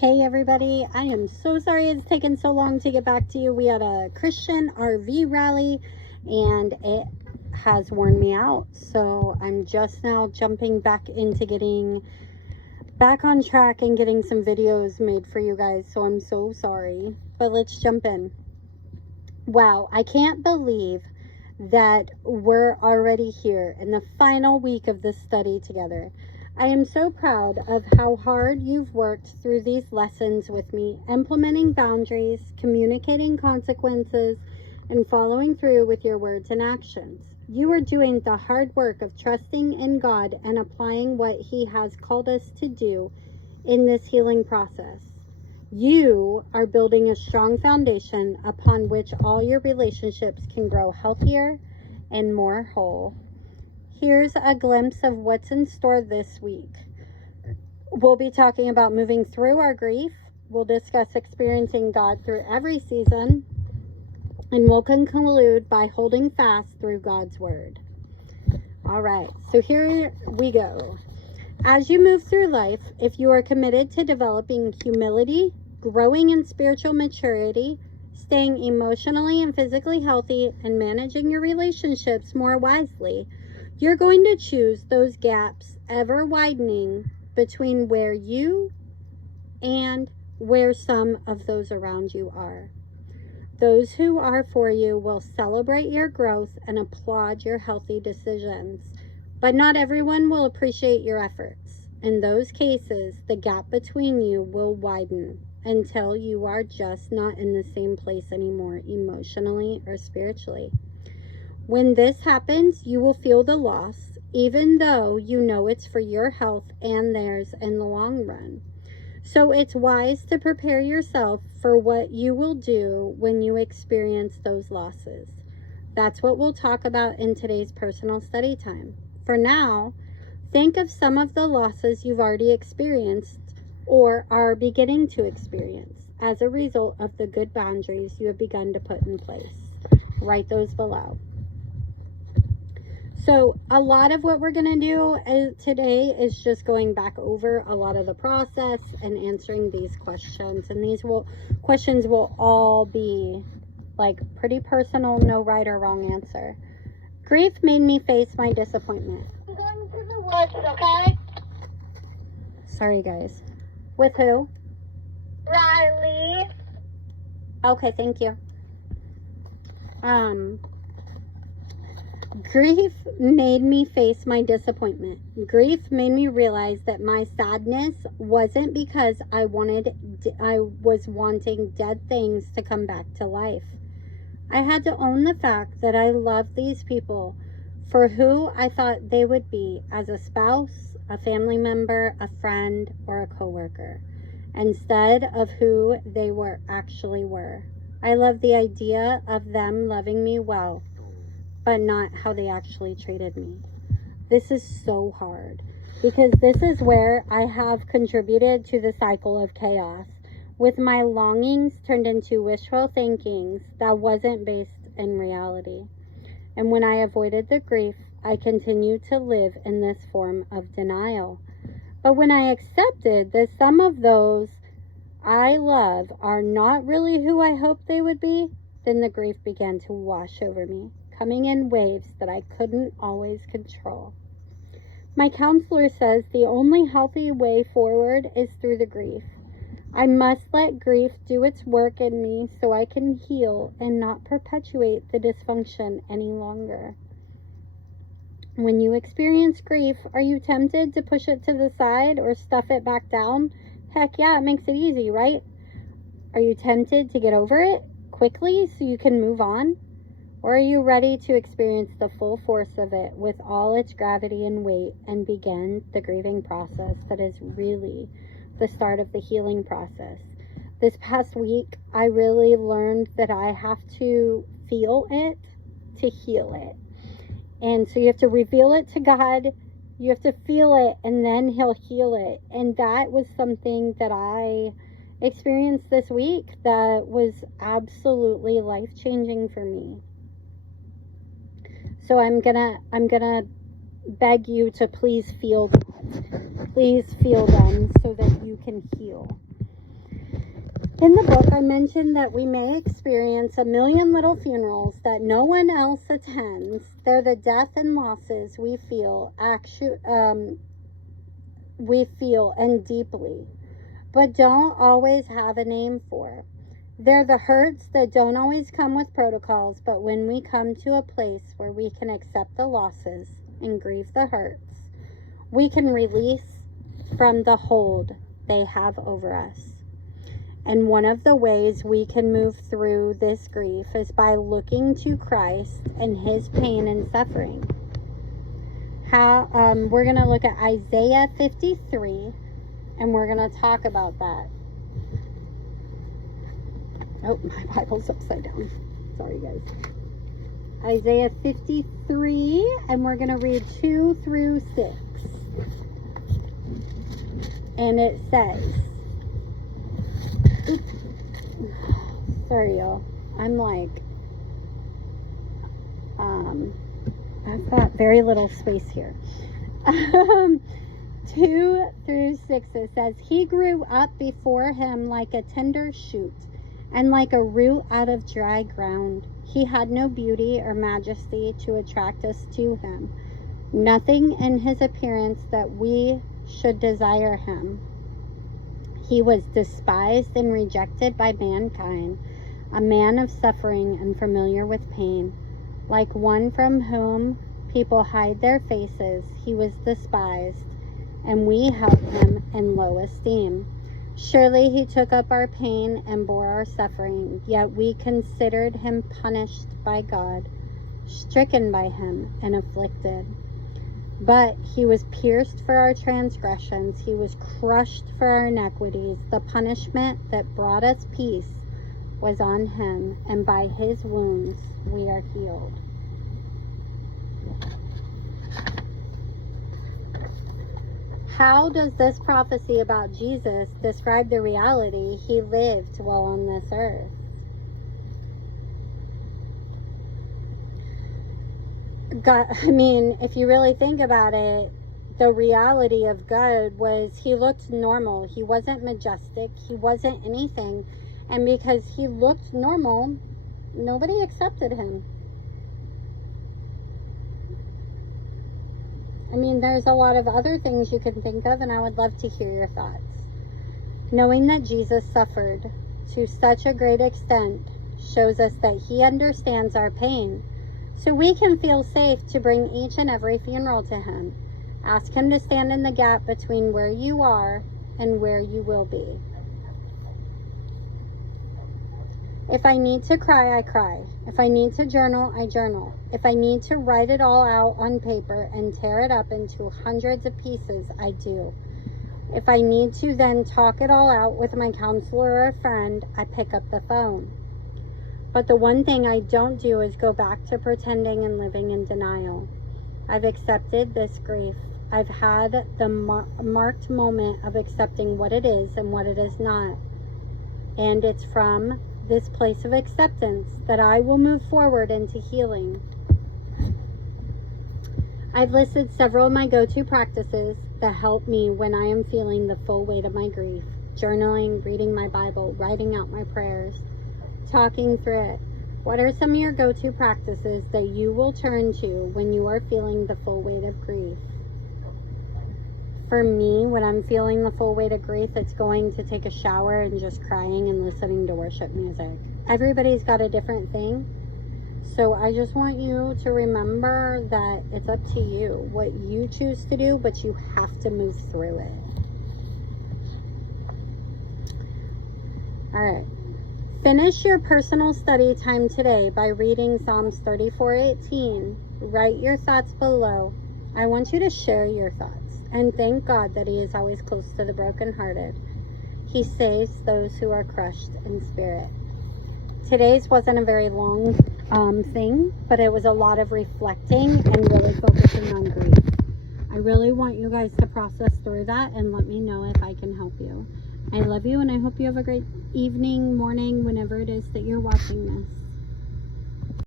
Hey everybody, I am so sorry it's taken so long to get back to you. We had a Christian RV rally and it has worn me out. So I'm just now jumping back into getting back on track and getting some videos made for you guys. So I'm so sorry, but let's jump in. Wow, I can't believe that we're already here in the final week of this study together. I am so proud of how hard you've worked through these lessons with me, implementing boundaries, communicating consequences, and following through with your words and actions. You are doing the hard work of trusting in God and applying what He has called us to do in this healing process. You are building a strong foundation upon which all your relationships can grow healthier and more whole. Here's a glimpse of what's in store this week. We'll be talking about moving through our grief. We'll discuss experiencing God through every season. And we'll conclude by holding fast through God's Word. All right, so here we go. As you move through life, if you are committed to developing humility, growing in spiritual maturity, staying emotionally and physically healthy, and managing your relationships more wisely, you're going to choose those gaps ever widening between where you and where some of those around you are. Those who are for you will celebrate your growth and applaud your healthy decisions, but not everyone will appreciate your efforts. In those cases, the gap between you will widen until you are just not in the same place anymore, emotionally or spiritually. When this happens, you will feel the loss, even though you know it's for your health and theirs in the long run. So it's wise to prepare yourself for what you will do when you experience those losses. That's what we'll talk about in today's personal study time. For now, think of some of the losses you've already experienced or are beginning to experience as a result of the good boundaries you have begun to put in place. Write those below. So a lot of what we're going to do today is just going back over a lot of the process and answering these questions. And these questions will all be like pretty personal, no right or wrong answer. Grief made me face my disappointment. I'm going to the woods, okay? Sorry, guys. With who? Riley. Okay, thank you. Grief made me face my disappointment. Grief made me realize that my sadness wasn't because I was wanting dead things to come back to life. I had to own the fact that I loved these people for who I thought they would be as a spouse, a family member, a friend, or a coworker, instead of who they actually were. I loved the idea of them loving me well, but not how they actually treated me. This is so hard because this is where I have contributed to the cycle of chaos, with my longings turned into wishful thinkings that wasn't based in reality. And when I avoided the grief, I continued to live in this form of denial. But when I accepted that some of those I love are not really who I hoped they would be, then the grief began to wash over me, coming in waves that I couldn't always control. My counselor says the only healthy way forward is through the grief. I must let grief do its work in me so I can heal and not perpetuate the dysfunction any longer. When you experience grief, are you tempted to push it to the side or stuff it back down? Heck yeah, it makes it easy, right? Are you tempted to get over it quickly so you can move on? Or are you ready to experience the full force of it with all its gravity and weight and begin the grieving process that is really the start of the healing process? This past week, I really learned that I have to feel it to heal it. And so you have to reveal it to God, you have to feel it, and then He'll heal it. And that was something that I experienced this week that was absolutely life-changing for me. So I'm gonna beg you to please feel that. Please feel them so that you can heal. In the book, I mentioned that we may experience a million little funerals that no one else attends. They're the death and losses we feel and deeply, but don't always have a name for. They're the hurts that don't always come with protocols, but when we come to a place where we can accept the losses and grieve the hurts, we can release from the hold they have over us. And one of the ways we can move through this grief is by looking to Christ and his pain and suffering. We're going to look at Isaiah 53, and we're going to talk about that. Oh, my Bible's upside down. Sorry, guys. Isaiah 53, and we're going to read 2 through 6. And it says, oops, sorry y'all, I'm like, I've got very little space here. 2 through 6, it says, he grew up before him like a tender shoot, and like a root out of dry ground. He had no beauty or majesty to attract us to him, nothing in his appearance that we should desire him. He was despised and rejected by mankind, a man of suffering and familiar with pain. Like one from whom people hide their faces, he was despised, and we held him in low esteem. Surely he took up our pain and bore our suffering, yet we considered him punished by God, stricken by him, and afflicted. But he was pierced for our transgressions, he was crushed for our iniquities. The punishment that brought us peace was on him, and by his wounds we are healed. How does this prophecy about Jesus describe the reality he lived while on this earth? God, I mean, if you really think about it, the reality of God was he looked normal. He wasn't majestic. He wasn't anything. And because he looked normal, nobody accepted him. I mean, there's a lot of other things you can think of, and I would love to hear your thoughts. Knowing that Jesus suffered to such a great extent shows us that he understands our pain, so we can feel safe to bring each and every funeral to him. Ask him to stand in the gap between where you are and where you will be. If I need to cry, I cry. If I need to journal, I journal. If I need to write it all out on paper and tear it up into hundreds of pieces, I do. If I need to then talk it all out with my counselor or a friend, I pick up the phone. But the one thing I don't do is go back to pretending and living in denial. I've accepted this grief. I've had the marked moment of accepting what it is and what it is not. And it's from this place of acceptance that I will move forward into healing. I've listed several of my go-to practices that help me when I am feeling the full weight of my grief. Journaling, reading my Bible, writing out my prayers, talking through it. What are some of your go-to practices that you will turn to when you are feeling the full weight of grief? For me, when I'm feeling the full weight of grief, it's going to take a shower and just crying and listening to worship music. Everybody's got a different thing. So I just want you to remember that it's up to you what you choose to do, but you have to move through it. All right. Finish your personal study time today by reading Psalms 34:18. Write your thoughts below. I want you to share your thoughts and thank God that he is always close to the brokenhearted. He saves those who are crushed in spirit. Today's wasn't a very long thing, but it was a lot of reflecting and really focusing on grief. I really want you guys to process through that and let me know if I can help you. I love you, and I hope you have a great evening, morning, whenever it is that you're watching this.